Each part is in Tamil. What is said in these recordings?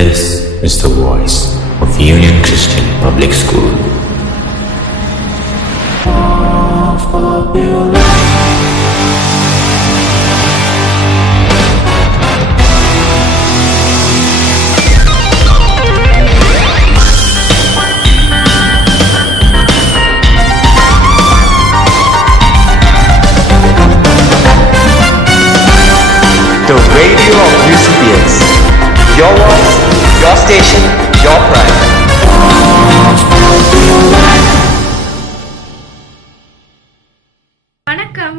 This is the voice of Union Christian Public School. The radio of UCPS. Your voice, your station, your pride. வணக்கம்.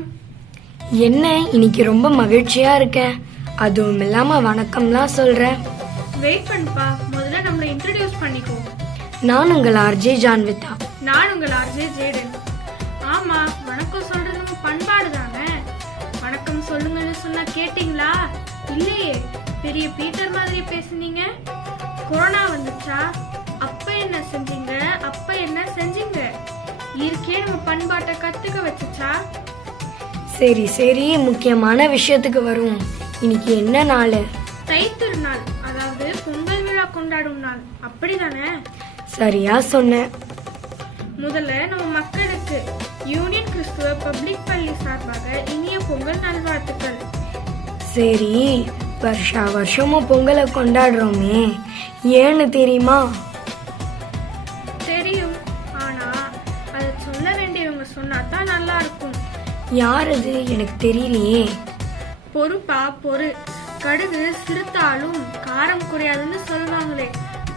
என்ன இன்னைக்கு ரொம்ப மகிழ்ச்சியா இருக்கேன், அதுவும் இல்லாம வணக்கம்லாம் சொல்றேன். வெயிட் பண்ணுப்பா, முதல்ல நம்மளை இன்ட்ரோடியூஸ் பண்ணிக்கோ. நான் உங்கள் ஆர்ஜே ஜான்விதா. நான் உங்கள் ஆர்ஜே ஜேடன். ஆமா, வணக்கம் சொல்றது நம்ம பண்பாடு தானே. வணக்கம் சொல்லுங்கன்னு சொன்னா கேட்டீங்களா? இல்லையே, பெரிய பீட்டர் மாதிரி பேசுனீங்க. கொரோனா வந்துச்சா? அப்ப என்ன செஞ்சீங்க? அப்ப என்ன செஞ்சீங்க? இருக்கே நம்ம பண்பாட்டை கத்துக்க வச்சுச்சா? சரி சரி, முக்கியமான விஷயத்துக்கு வருவோம். இன்னைக்கு என்ன நாள்? தை திருநாள், அதாவது பொங்கல் விழா கொண்டாடும் நாள், அப்படிதானே? சரியா சொன்ன. முதல்ல நம்ம மக்களுக்கு யூனியன் கிறிஸ்துவ பப்ளிக் பள்ளி சார்பாக இனிய பொங்கல் நல்வாழ்த்துக்கள். சரி, வருஷா வருஷமும் பொங்கலை கொண்டாடுறோமே, ஏன்னு தெரியுமா? தெரியும், ஆனா அதை சொல்ல வேண்டியவங்க சொன்னாதான் நல்லா இருக்கும். யார் அது? எனக்கு தெரியலையே. பொறுப்பா பொறு, கடுகு சிறுத்தாலும் காரம் குறையாதுன்னு சொல்லுவாங்களே,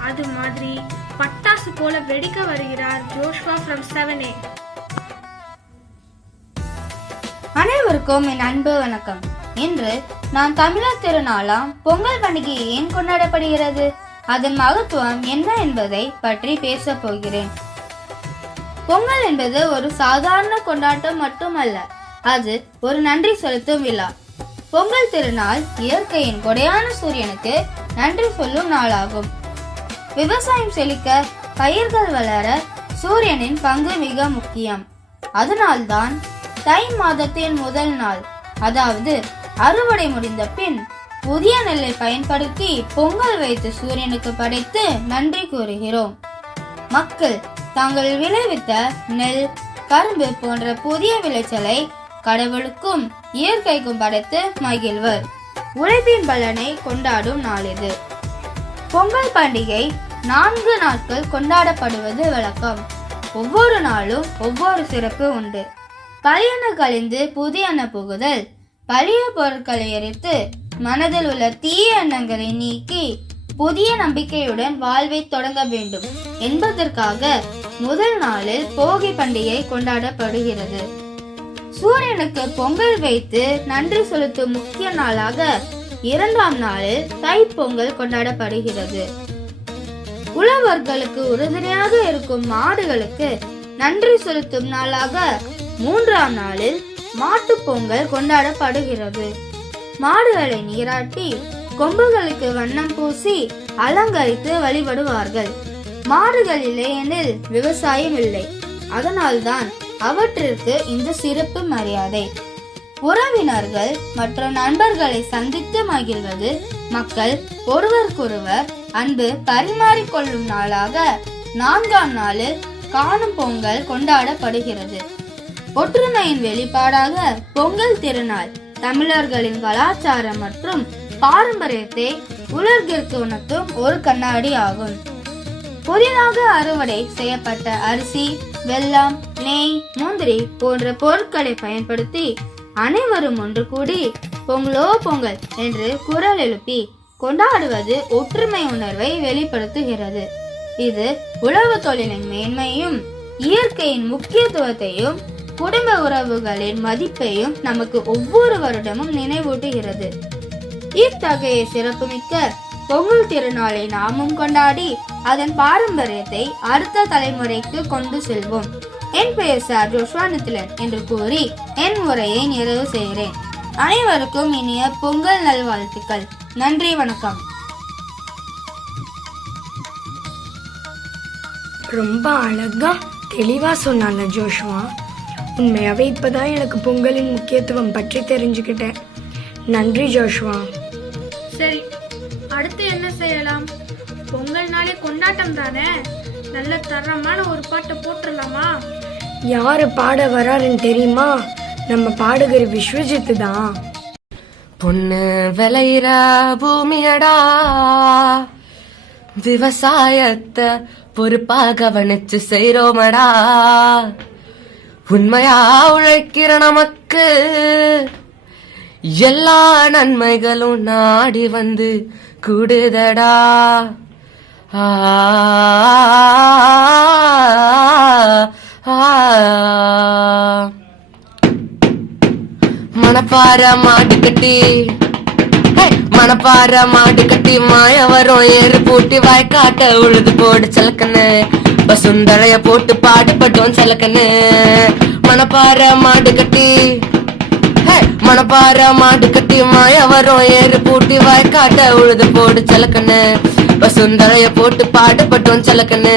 அது மாதிரி பட்டாசு போல வெடிக்க வருகிறார் ஜோஷ்வா from 7A. அனைவருக்கும் என் அன்பு வணக்கம். இன்று நான் தமிழர் திருநாளாம் பொங்கல் பண்டிகை ஏன் கொண்டாடப்படுகிறது, அதன் மகத்துவம் என்ன என்பதை பற்றி பேச போகிறேன். பொங்கல் என்பது ஒரு சாதாரண கொண்டாட்டம் மட்டுமல்ல, அது ஒரு நன்றி செலுத்தும் விழா. பொங்கல் திருநாள் இயற்கையின் கொடையான சூரியனுக்கு நன்றி சொல்லும் நாளாகும். விவசாயம் செழிக்க, பயிர்கள் வளர சூரியனின் பங்கு மிக முக்கியம். அதனால்தான் தை மாதத்தின் முதல் நாள், அதாவது அறுவடை முடிந்த பின் புதிய நெல்லை பயன்படுத்தி பொங்கல் வைத்து சூரியனுக்கு படைத்து நன்றி கூறுகிறோம். மக்கள் தாங்கள் விளைவித்த நெல், கரும்பு போன்ற புதிய விளைச்சலை கடவுளுக்கும் இயற்கைக்கும் படைத்து மகிழ்வர். உழைப்பின் பலனை கொண்டாடும் நாள் இது. பொங்கல் பண்டிகை 4 நாட்கள் கொண்டாடப்படுவது வழக்கம். ஒவ்வொரு நாளும் ஒவ்வொரு சிறப்பு உண்டு. பழையன கழிந்து புதியன புகுதல், பழைய பொருட்களை எரித்து மனதில் உள்ள தீய எண்ணங்களை நீக்கி புதிய நம்பிக்கையுடன் வாழ்வை தொடங்க வேண்டும் என்பதற்காக முதல் நாளில் போகி பண்டிகை கொண்டாடப்படுகிறது. சூரியனுக்கு பொங்கல் வைத்து நன்றி செலுத்தும் முக்கிய நாளாக 2ஆம் நாளில் தை பொங்கல் கொண்டாடப்படுகிறது. உழவர்களுக்கு உறுதுணையாக இருக்கும் மாடுகளுக்கு நன்றி செலுத்தும் நாளாக 3ஆம் நாளில் மாட்டு பொங்கல் கொண்டாடப்படுகிறது. மாடுகளை நீராட்டி கொம்புகளுக்கு வண்ணம் பூசி அலங்கரித்து வழிபடுவார்கள். மாடுகள் இல்லையெனில் விவசாயம் இல்லை, அதனால்தான் அவற்றிற்கு இந்த சிறப்பு மரியாதை. உறவினர்கள் மற்றும் நண்பர்களை சந்தித்து மகிழ்வது, மக்கள் ஒருவருக்கொருவர் அன்பு பரிமாறிக்கொள்ளும் நாளாக 4ஆம் நாளில் காணும் பொங்கல் கொண்டாடப்படுகிறது. ஒற்றுமையின் வெளிப்பாடாக பொங்கல் திருநாள் தமிழர்களின் கலாச்சாரம் மற்றும் பாரம்பரியத்தை உலகிற்கு உணர்த்தும் ஒரு கண்ணாடி ஆகும். புதிதாக அறுவடை செய்யப்பட்ட அரிசி, வெல்லம், நெய், முந்திரி போன்ற பொருட்களை பயன்படுத்தி அனைவரும் ஒன்று கூடி பொங்கலோ பொங்கல் என்று குரல் எழுப்பி கொண்டாடுவது ஒற்றுமை உணர்வை வெளிப்படுத்துகிறது. இது உழவு தொழிலின் மேன்மையும் இயற்கையின் முக்கியத்துவத்தையும் குடும்ப உறவுகளின் மதிப்பையும் நமக்கு ஒவ்வொரு வருடமும் நினைவூட்டுகிறது. இத்தகைய சிறப்புமிக்க பொங்கல் திருநாளை நாமும் கொண்டாடி அதன் பாரம்பரியத்தை அடுத்த தலைமுறைக்கு கொண்டு செல்வோம். என் பெயர் சார் ஜோஷ்வா நித்திலன் என்று கூறி என் உரையை நிறைவு செய்கிறேன். அனைவருக்கும் இனிய பொங்கல் நல்வாழ்த்துக்கள். நன்றி, வணக்கம். ரொம்ப அழகா தெளிவா சொன்னாங்க ஜோஷ்வா. உண்மையாவே இப்பதான் எனக்கு பொங்கலின் முக்கியத்துவம் பற்றி தெரிஞ்சுக்கிட்டேன். நன்றி ஜோஷ்வா. சரி, அடுத்து என்ன செய்ய செய்யலாம். பொங்கல்னாலே கொண்டாட்டம் தானே. நல்ல தரமான ஒரு பாட்டை போட்டுடலாமா? யாரு பாட வராருன்னு தெரியுமா? நம்ம பாடகர் விஸ்வஜித் தான். பொண்ணு விளையிற பூமியடா, விவசாயத்தை பொறுப்பா கவனிச்சு செய்றோமடா. உண்மையா உழைக்கிற நமக்கு எல்லா நன்மைகளும் நாடி வந்து கூடுதடா. மணப்பாற மாடு கட்டி மணப்பாற மாடு கட்டி மாய வரும் ஏறு பூட்டி வாய்க்காட்ட உழுது போடு சலக்கன்னு, பசுந்தழைய போட்டு பாடுபட்டோம் சலக்கன்னு. மணப்பாற மாடு கட்டி மணப்பாற மாடு கட்டி மாய வரும் ஏறு பூட்டி வாய்க்காட்ட உழுது போடு சலக்கன்னு, பசுந்தழைய போட்டு பாடுபட்டோம் சலக்கன்னு.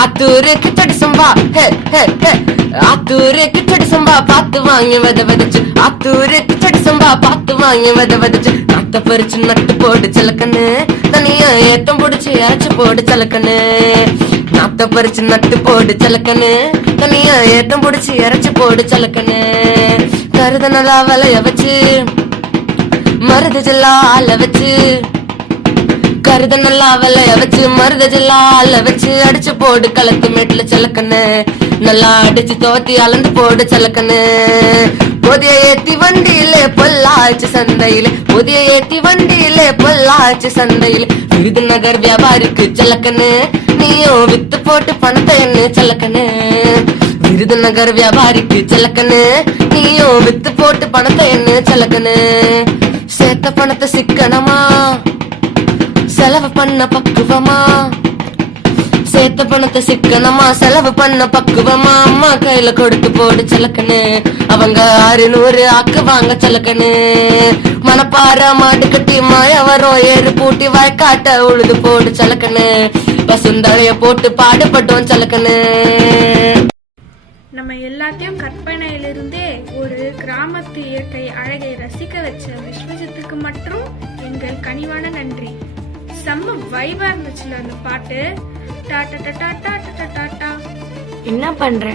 ஆத்தூரு கிச்சடி சம்பா ஆத்தூரு கிச்சடி சம்பா பாத்து வாங்கி வித விதைச்சு, ஆத்தூரு கிச்சடி சம்பா பாத்து வாங்கி வித விதைச்சு. நாத்த பறிச்சு நட்டு போடு சலக்கன்னு, தனியா ஏட்டம் பிடிச்சு இறச்சு போடு சலக்கன்னு. நாத்த பறிச்சு நட்டு போடு சலக்கன்னு, தனியா ஏட்டம் பிடிச்சு இறச்சு போடு சலக்கன்னு. கருத நல்லா விளைய வச்சு மருது ஜெல்லா ஆள வச்சு, கருத நல்லா விளைய வச்சு மருத ஜெல்லா ஆள வச்சு அடிச்சு போடு களத்து மேட்டுல சலக்கன்னு. நல்லா அடிச்சு தோத்தி அளந்து போடு சலக்கன்னு. புதிய ஏத்தி வண்டியில பொள்ளாச்சு சந்தையில, புதிய ஏத்தி வண்டியில பொள்ளாச்சு சந்தையில. விருதுநகர் வியாபாரிக்கு சலக்கன்னு, நீயும் வித்து போட்டு பணத்தை என்ன சலக்கன்னு. விருதுநகர் வியாபாரிக்கு சலக்கன்னு, நீயும் வித்து போட்டு பணத்தை என்ன சலக்கன்னு. சேர்த்த பணத்தை சிக்கனமா செலவு பண்ண பக்குவமா, சேர்த்த பணத்தை சிக்கனமா செலவு பண்ண பக்குவமா. அம்மா கையில கொடுத்து போடு சலக்கன்னு, அவங்க 600 ஆக்குவாங்க சலக்கன்னு. மணப்பாற மாடு கட்டி மாய வரும் ஏறு பூட்டி வாய்க்காட்ட உழுது போடு சலக்கன்னு, பசுந்தழைய போட்டு பாடுபட்டோம் சலக்கன்னு. நம்ம எல்லாத்தையும் கற்பனையிலிருந்தே ஒரு கிராமத்து இயற்கை அழகை ரசிக்க வச்ச விஸ்வஜித்துக்கு மட்டும் எங்கள் கனிவான நன்றி. செம்ம வைபா இருந்துச்சுல அந்த பாட்டு. டாடா டாடா டாடா டாடா. என்ன பண்ற?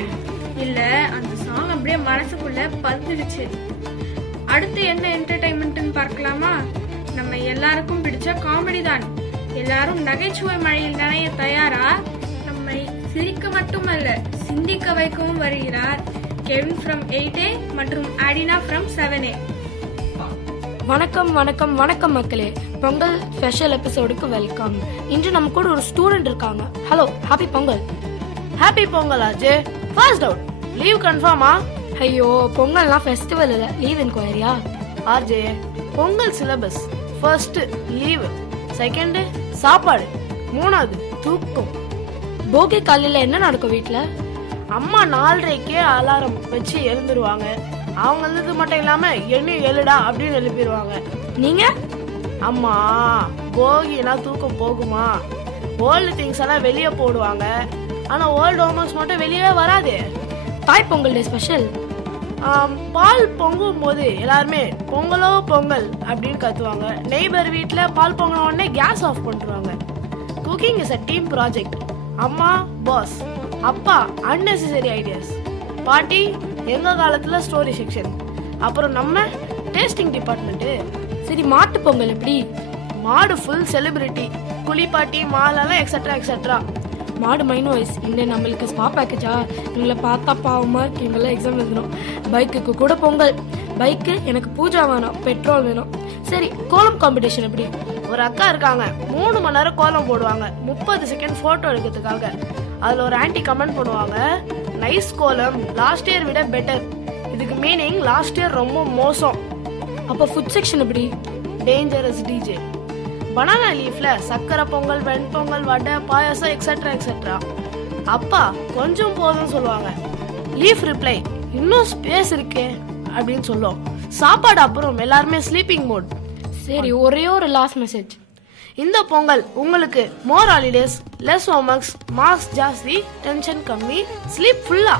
இல்ல, அந்த சாங் அப்படியே மனசுக்குள்ள பதிஞ்சிடுச்சு. அடுத்து என்ன என்டர்டைன்மெண்ட்னு பார்க்கலாமா? நம்ம எல்லாருக்கும் பிடிச்ச காமெடி தான். எல்லாரும் நகைச்சுவை மழையில் நனைய தயாரா? நம்மை சிரிக்க மட்டுமல்ல சிந்திக்க வைக்கவும் வருகிறார் கெவின் ஃப்ரம் 8A மற்றும் அடினா ஃப்ரம் 7A. வணக்கம் வணக்கம் வணக்கம் மக்களே, பொங்கல் ஸ்பெஷல் எபிசோடுக்கு வெல்கம். இன்று நம்ம கூட ஒரு ஸ்டூடெண்ட் இருக்காங்க. Hello, happy Pongal. Happy Pongal ஆஜே. ஃபர்ஸ்ட் அவுட், லீவ் கன்ஃபார்மா? ஐயோ, பொங்கல்லாம் ஃபெஸ்டிவல் இல்ல, லீவ் என்கொயரியா? RJ, Pongal syllabus. First leave, second சாப்பாடு, மூணாவது தூக்கம். போகி காலையில என்ன நடக்கும் வீட்ல? அம்மா 4:30க்கே அலாரம் வச்சு எழுந்துருவாங்க. அவங்க எழுது மட்டும் இல்லாம என்ன எழுடா அப்படின்னு எழுப்பிடுவாங்க. நீங்க? அம்மா போகினா தூக்கம் போகுமா, ஓல்டு திங்ஸ் எல்லாம் வெளியே போடுவாங்க. ஆனா ஓல்டு ஹோம்ஒர்க்ஸ் மட்டும் வெளியே வராது. தாய் பொங்கல் டே ஸ்பெஷல். பால் பொங்கும் போது எல்லாருமே பொங்கலோ பொங்கல் அப்படின்னு கத்துவாங்க. நெய்பர் வீட்டுல பால் பொங்கின உடனே கேஸ் ஆஃப் பண்ணிடுவாங்க. Cooking is a team project. அம்மா பாஸ், அப்பா அன்னெசரி ஐடியாஸ், பாட்டி எங்க காலத்துல ஸ்டோரி செக்ஷன், அப்புறம் நம்ம டேஸ்டிங் டிபார்ட்மெண்ட். சரி, மாட்டு பொங்கல் எப்படி? மாடு ஃபுல் செலிபிரிட்டி, குளிப்பாட்டி மாலெல்லாம் எக்ஸெட்ரா எக்ஸெட்ரா. மாடு மைண்ட் வாய்ஸ். இந்த நம்மளுக்கு ஸ்பா பேக்கேஜா? எங்களை பார்த்தா பாவமா இருக்கு, எங்கெல்லாம் எக்ஸாம் எழுதணும். பைக்குக்கு கூட பொங்கல். பைக்கு எனக்கு பூஜா வேணும், பெட்ரோல் வேணும். சரி, கோலம் காம்படிஷன் எப்படி? ஒரு அக்கா இருக்காங்க, 3 மணி நேரம் கோலம் போடுவாங்க 30 செகண்ட் போட்டோ எடுக்கிறதுக்காக. அதுல ஒரு ஆன்டி கமெண்ட் பண்ணுவாங்க, நைஸ் கோலம், லாஸ்ட் இயர் விட பெட்டர். இதுக்கு மீனிங் லாஸ்ட் இயர் ரொம்ப மோசம். அப்ப ஃபுட் செக்ஷன் எப்படி? Dangerous DJ. பனானா லீஃப்ல சக்கரை பொங்கல், வெண்பொங்கல், வடை, பாயாசம் எக்ஸெட்ரா எக்ஸெட்ரா. அப்பா கொஞ்சம் போதும் சொல்லுவாங்க. லீஃப் ரிப்ளை, இன்னும் ஸ்பேஸ் இருக்கே அப்படின்னு சொல்லும். சாப்பாடு அப்புறம் எல்லாருமே ஸ்லீப்பிங் மோட். சரி, ஒரே ஒரு லாஸ்ட் மெசேஜ். இந்த பொங்கல் உங்களுக்கு மோர் ஹாலிடேஸ், லெஸ் ஹோம்ஒர்க்ஸ், மார்க்ஸ் ஜாஸ்தி, டென்ஷன் கம்மி, ஸ்லீப் ஃபுல்லா.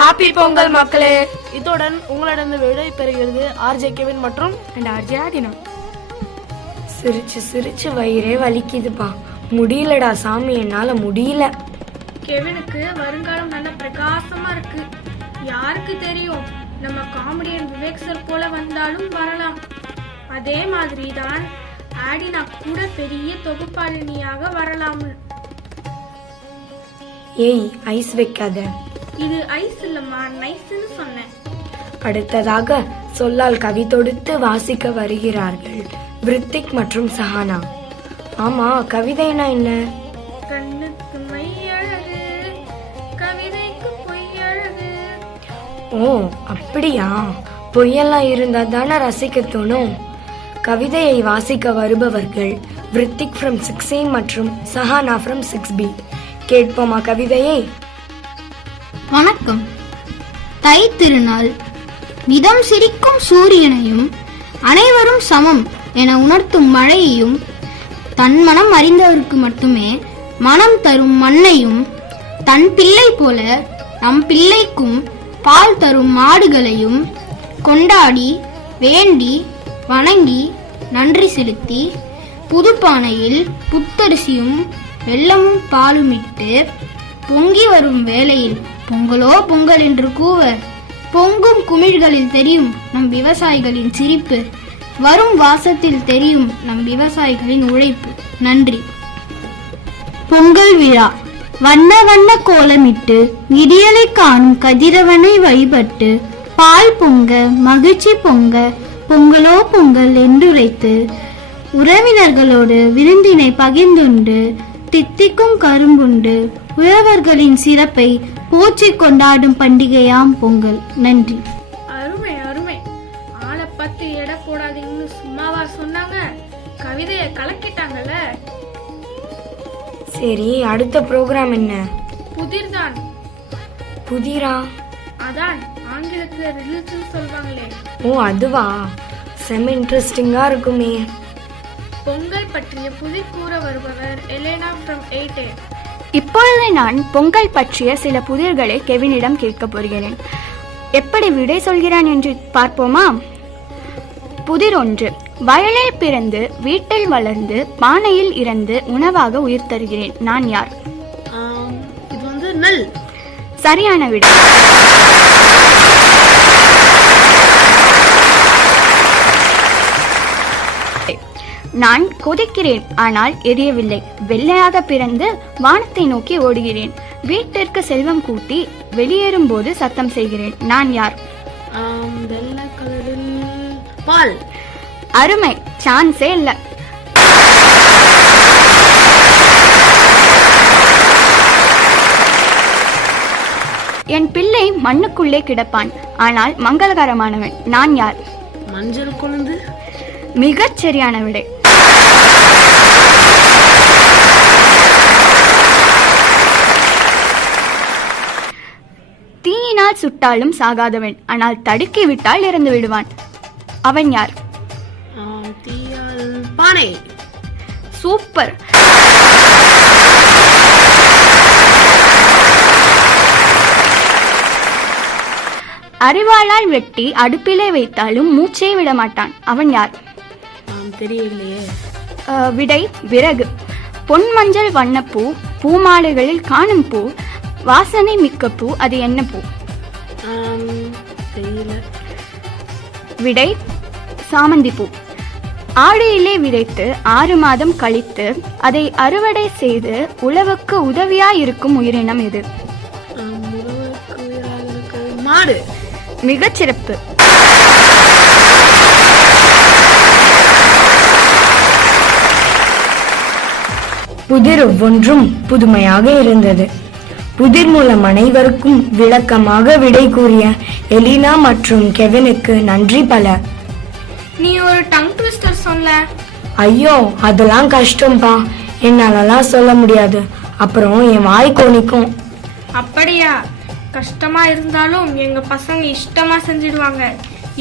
ஹாப்பி பொங்கல் மக்களே. இத்துடன் உங்களிடம் விடை பெறுகிறது ஆர்ஜே கெவின் மற்றும் அண்ட் ஆர்ஜே ஆடினா. சிரிச்சு சிரிச்சு வயிறே வலிக்குதுப்பா. முடியலடா சாமி, என்னால முடியல. கெவினுக்கு வருங்காலம் நல்ல பிரகாசமா இருக்கு. யாருக்கு தெரியும், நம்ம காமெடியன் விவேக் சார் போல வந்தாலும் வரலாம். அதே மாதிரி தான் ஆடினா கூட பெரிய தொகுப்பாளினியாக வரலாம். ஏய், ஐஸ் வைக்காத. இது ஐஸ் இல்லம்மா, நைஸ்ன்னு சொன்னேன். அடுத்ததாக சொல்லால் கவி தொடுத்து வாசிக்க வருகிறார்கள் விருத்திக் மற்றும் சஹானா. ஆமா, கவிதைனா என்ன? கண்ணுக்கு மை அழகு, கவிதைக்கு பொய் அழகு. ஓ அப்படியா? பொய்யெல்லாம் இருந்தா தானே ரசிக்க தோணும். கவிதையை வாசிக்க வருபவர்கள் விருத்திக் ஃப்ரம் 6A மற்றும் சஹானா ஃப்ரம் 6B. கேட்போமா கவிதையை? வணக்கம். தை திருநாள். மிதம் சிரிக்கும் சூரியனையும் அனைவரும் சமம் என உணர்த்தும் மழையையும் தன் மனம் அறிந்தவருக்கு மட்டுமே மனம் தரும் மண்ணையும் தன் பிள்ளை போல நம் பிள்ளைக்கும் பால் தரும் மாடுகளையும் கொண்டாடி வேண்டி வணங்கி நன்றி செலுத்தி புதுப்பானையில் புத்தரிசியும் வெல்லமும் பாலுமிட்டு பொங்கி வரும் வேளையில் பொங்கலோ பொங்கல் என்று கூவ பொங்கும் குமிழ்களில் தெரியும் நம் விவசாயிகளின் சிரிப்பு, வரும் வாசத்தில் தெரியும் நம் விவசாயிகளின் உழைப்பு. நன்றி. பொங்கல் விழா. வண்ண வண்ண கோலமிட்டு விடியலை காணும் கதிரவனை வழிபட்டு பால் பொங்க மகிழ்ச்சி பொங்க பொங்கலோ பொங்கல் என்றுரைத்து உறவினர்களோடு விருந்தினை பகிர்ந்துண்டு தித்திக்கும் கரும்புண்டு உழவர்களின் சிறப்பை போற்றி கொண்டாடும் பண்டிகையாம் பொங்கல். நன்றி. அருமை அருமை. ஆளை பத்தி எடை போடாதீங்கன்னு சும்மாவா சொன்னாங்க? கவிதைய கலக்கிட்டாங்கல்ல. சரி, அடுத்த ப்ரோக்ராம் என்ன? புதிர்தான். புதிரா? அதான் ஆங்கிலத்துல ரிலிஜன் சொல்வாங்களே. ஓ அதுவா? செம இன்ட்ரெஸ்டிங்கா இருக்குமே. பொங்கல் பற்றிய புதிர் கூற வருபவர் எலேனா ஃப்ரம் 8A. இப்பொழுது நான் பொங்கல் பற்றிய சில புதிர்களை கெவினிடம் கேட்கப் போகிறேன். எப்படி விடை சொல்கிறான் என்று பார்ப்போமா? புதிர் 1. வயலில் பிறந்து வீட்டில் வளர்ந்து பானையில் இறந்து உணவாக உயிர் தருகிறேன். நான் யார்? இது நெல். சரியான விடை. நான் கொதிக்கிறேன் ஆனால் எரியவில்லை. வெள்ளையாக பிறந்து வானத்தை நோக்கி ஓடுகிறேன். வீட்டிற்கு செல்வம் கூட்டி வெளியேறும் போது சத்தம் செய்கிறேன். நான் யார்? வெள்ளை கலரில் பால். அருமை. சான்ஸே இல்ல. என் பிள்ளை மண்ணுக்குள்ளே கிடப்பான் ஆனால் மங்களகரமானவன். நான் யார்? மஞ்சள் கொழுந்து. மிகச் சரியான விடை. தீயினால் சுட்டாலும் சாகாதவன் ஆனால் தடுக்கி விட்டால் இறந்து விடுவான். அவன் யார்? தீயால் பானை. சூப்பர். அறிவாளால் வெட்டி அடுப்பிலே வைத்தாலும் மூச்சே விட மாட்டான். அவன் யார்? தெரியலையே. விடை விறகு. பொன் மஞ்சள் வண்ணப்பூ, பூமாலைகளில் காணும் பூ, வாசனை மிக்க பூ. அது என்ன பூ? தெரியல. விடை சாமந்தி பூ. ஆடியிலே விதைத்து 6 மாதம் கழித்து அதை அறுவடை செய்து உழவுக்கு உதவியாயிருக்கும் உயிரினம் எது? மாடு. மிகச் சிறப்பு. புதிர் ஒவ்வொன்றும் புதுமையாக இருந்தது. புதிர் மூலம் அனைவருக்கும் விளக்கமாக விடை கூறிய எலினா மற்றும் கெவினுக்கு நன்றி பல. நீ ஒரு டங் ட்விஸ்டர் சொல்ல. ஐயோ, அதெல்லாம் கஷ்டம்பா, என்னாலலாம் சொல்ல முடியாது. அப்புறம் என் வாய் கோணிக்கும். அப்படியா? கஷ்டமா இருந்தாலும் எங்க பசங்க இஷ்டமா செஞ்சிடுவாங்க.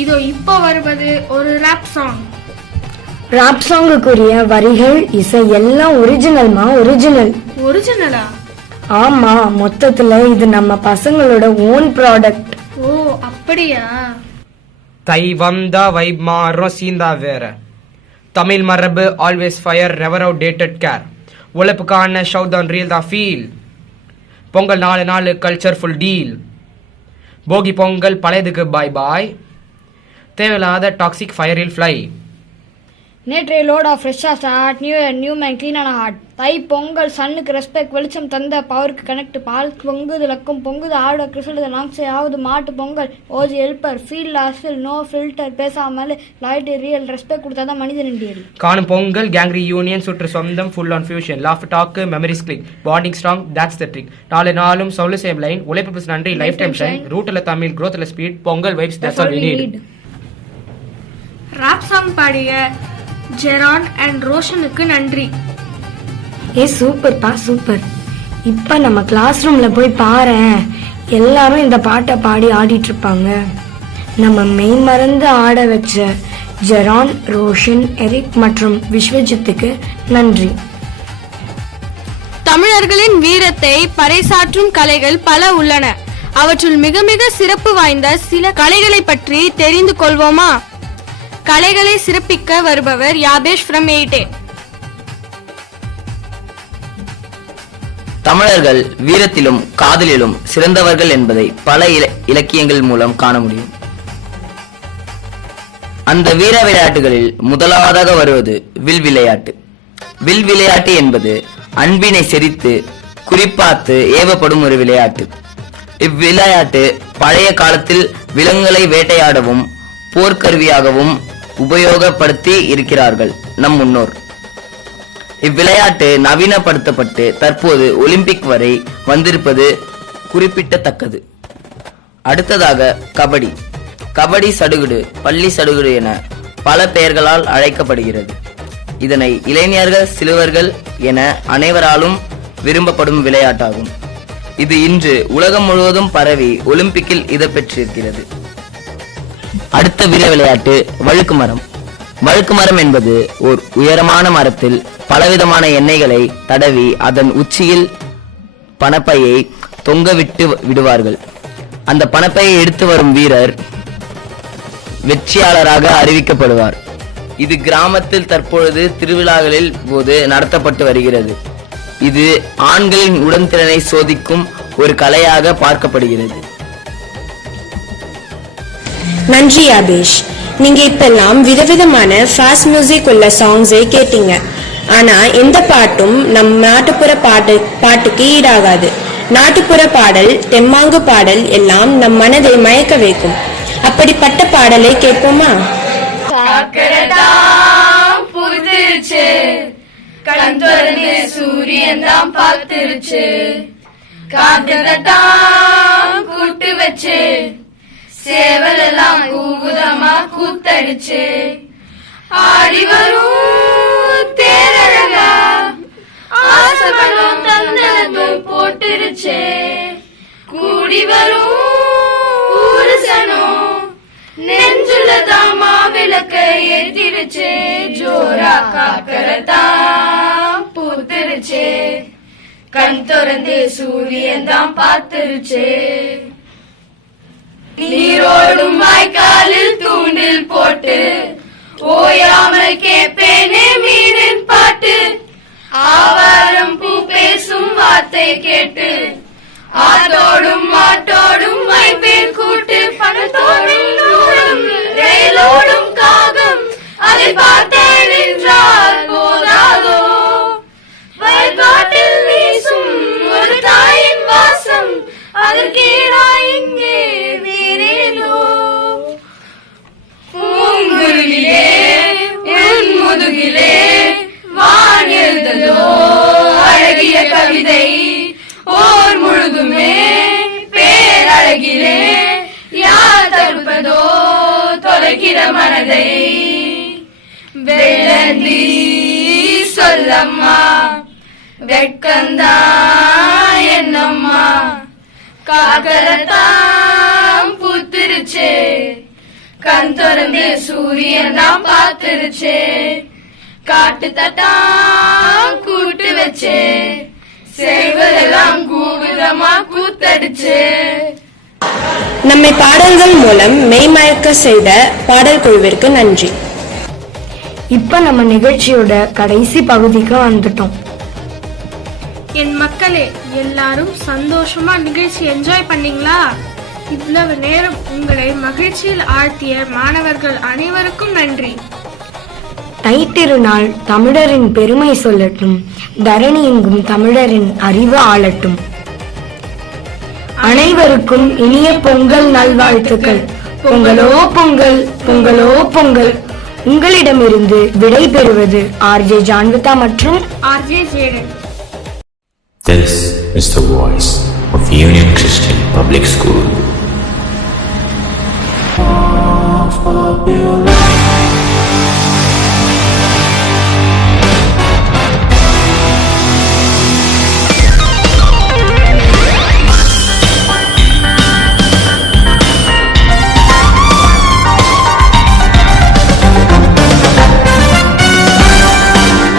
இதோ இப்போ வருவது ஒரு ராப் சாங். ராப் சாங்குக்குரிய வரிகள், இசை எல்லாம் ஒரிஜினல்மா. ஒரிஜினலா? ஆமா, மொத்தத்துல இது நம்ம பசங்களோட ஓன் ப்ராடக்ட். ஓ அப்படியா? தை வந்தா வைப் மாறும் சீந்தா வேற. தமிழ் மரபு always fire never outdated care. உழைப்புக்கான ஷவுட் தான் ரியல் தான் ஃபீல். பொங்கல் 4 நாள் கல்ச்சர் ஃபுல் டீல். போகி பொங்கல் பழையதுக்கு பாய் பாய். தேவையில்லாத டாக்ஸிக் ஃபயரில் ஃப்ளை. நேற்றைய லோடா ஃப்ரெஷ்ஷாக start, new year new mind க்ளீனான ஹார்ட். தை பொங்கல் சன்னுக்கு ரெஸ்பெக்ட், வெளிச்சம் தந்த பவருக்கு கனெக்ட். பால் பொங்குது லக்கும் பொங்குது ஆட கிறிஸ்டல் நாங்ஸே ஆகுது Mattu Pongal. OG helper feel லாஸ்டில் நோ ஃபில்டர், பேசாமல் லைட் ரியல் ரெஸ்பெக்ட் கொடுத்தா தான் மனிதன் இண்டியல். காணும் பொங்கல் கேங்ரி யூனியன் சுற்று சொந்தம் full on fusion. Laugh talk memories click bonding strong that's the trick. 4 நாளும் சவுல சேம் லைன். உழைப்பு பிளஸ் நன்றி லைஃப் டைம் ஷைன். ரூட்டில் தமிழ் க்ரோத்தில் speed. Pongal vibes that's all we need. Rap song பாடிய ஜெரான் அண்ட் ரோஷனுக்கு நன்றி. சூப்பர்ப்பா சூப்பர். இப்ப நம்ம கிளாஸ் ரூம்ல போய் பாரேன், எல்லாரும் இந்த பாட்டை பாடி ஆடிட்டு இருப்பாங்க. நம்ம மெய் மறந்து ஆட வச்ச ஜெரான், ரோஷன், எரிக் மற்றும் விஸ்வஜித்துக்கு நன்றி. தமிழர்களின் வீரத்தை பறைசாற்றும் கலைகள் பல உள்ளன. அவற்றுள் மிக மிக சிறப்பு வாய்ந்த சில கலைகளை பற்றி தெரிந்து கொள்வோமா? கலைகளை சிறப்பிக்க வருபவர் யாபேஷ் ஃப்ரம் 8A. தமிழர்கள் வீரத்திலும் காதலிலும் சிறந்தவர்கள் என்பதை பல இலக்கியங்கள் மூலம் காண முடியும். அந்த வீர விளையாட்டுகளில் முதலாவதாக வருவது வில் விளையாட்டு. வில் விளையாட்டு என்பது அன்பினை செறித்து குறிப்பாத்து ஏவப்படும் ஒரு விளையாட்டு. இவ்விளையாட்டு பழைய காலத்தில் விலங்குகளை வேட்டையாடவும் போர்க்கருவியாகவும் உபயோகப்படுத்தி இருக்கிறார்கள் நம் முன்னோர். இவ்விளையாட்டு நவீனப்படுத்தப்பட்டு தற்போது ஒலிம்பிக் வரை வந்திருப்பது குறிப்பிடத்தக்கது. அடுத்ததாக கபடி. கபடி சடுகுடு, பள்ளி சடுகுடு என பல பெயர்களால் அழைக்கப்படுகிறது. இதனை இளைஞர்கள் சிறுவர்கள் என அனைவராலும் விரும்பப்படும் விளையாட்டாகும். இது இன்று உலகம் முழுவதும் பரவி ஒலிம்பிக்கில் இடம் பெற்றிருக்கிறது. அடுத்த வீர விளையாட்டு வழுக்கு மரம். வழுக்கு மரம் என்பது ஒரு உயரமான மரத்தில் பலவிதமான எண்ணெய்களை தடவி அதன் உச்சியில் பணப்பையை தொங்க விட்டு விடுவார்கள். அந்த பணப்பையை எடுத்து வரும் வீரர் வெற்றியாளராக அறிவிக்கப்படுவார். இது கிராமத்தில் தற்பொழுது திருவிழாக்களில் போது நடத்தப்பட்டு வருகிறது. இது ஆண்களின் உடன்திறனை சோதிக்கும் ஒரு கலையாக பார்க்கப்படுகிறது. நன்றி யாபேஷ். நீங்க இப்பெல்லாம் விதவிதமான ஃபாஸ்ட் மியூசிக் உள்ள சாங்ஸை கேட்டீங்க. ஆனா எந்த பாட்டும் நம் நாட்டுப்புற பாட்டுக்கு ஈடாகாது. நாட்டுப்புற பாடல், தெம்மாங்கு பாடல் எல்லாம் நம் மனதை மயக்க வைக்கும். அப்படிப்பட்ட பாடலை கேட்போமா? சூரியன் தான் பார்த்துருச்சு, கூட்டு வச்சு சேவல் எல்லாம் கூகுதமா கூத்தடிச்சு ஆடி வரும் தேரழகா ஆசைகளும் தந்ததும் போட்டுருச்சு கூடி வரும் ஊருசனும் நெஞ்சுலதான் மாவிளக்க ஏத்திருச்சு ஜோரா காக்கறதான் பூத்துருச்சு கண் திறந்து சூரியன் தான் பார்த்துருச்சு நீரோடும் வாய்க்காலில் தூண்டில் போட்டு ஓயாமல் கேப்பேனே மீனின் பாட்டு ஆவாரம் பூ பேசும் வார்த்தை கேட்டு ஆட்டோடும் மாட்டோடும் வைப்பேன் கூட்டு பணத்தோடும் நூறும் ரயிலோடும் காகம் அதை பார்த்தேன் என்றால் போதாதோ வயல்காட்டில் வீசும் ஒரு தாயின் வாசம் அதற்கீடா இங்கே வேறேதோ பூங்குருவிலே உன் முதுகிலே வான் எழுததோ அழகிய கவிதை ஓர் முழுதுமே பேரழகிலே யார் தடுப்பதோ தொலைக்கிற மனதை வெள்ளந்தி சொல்லம்மா வெட்கந்தா என்னம்மா காக்கரத்தான் பூத்துருச்சு கண் திறந்து சூரியன் தான் பார்த்துருச்சு காட்டு தட்டான் கூட்டு வச்சு சேவலெல்லாம் கூவிதமா கூத்தடிச்சு. நம்மை பாடல்கள் மூலம் மெய்மயக்க செய்த பாடல் குழுவிற்கு நன்றி. இப்ப நம்ம நிகழ்ச்சியோட கடைசி பகுதிக்கு வந்துட்டோம். என் மக்களே, எல்லாரும் சந்தோஷமா நிகழ்ச்சி என்ஜாய் பண்ணீங்களா? இவ்வளவு நேரம் உங்களை மகிழ்ச்சியில் ஆழ்த்திய மாணவர்கள் அனைவருக்கும் நன்றி. தை திருநாள் தமிழரின் பெருமை சொல்லட்டும், தரணி எங்கும் தமிழரின் அறிவு ஆளட்டும். அனைவருக்கும் இனிய பொங்கல் நல்வாழ்த்துக்கள். பொங்கலோ பொங்கல், பொங்கலோ பொங்கல். உங்களிடமிருந்து விடை பெறுவது ஆர்ஜே ஜான்விதா மற்றும் RJ Jaden. This is the voice of Union Christian Public School.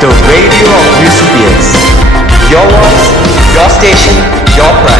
The radio of UCPS. Your voice, your station, your pride.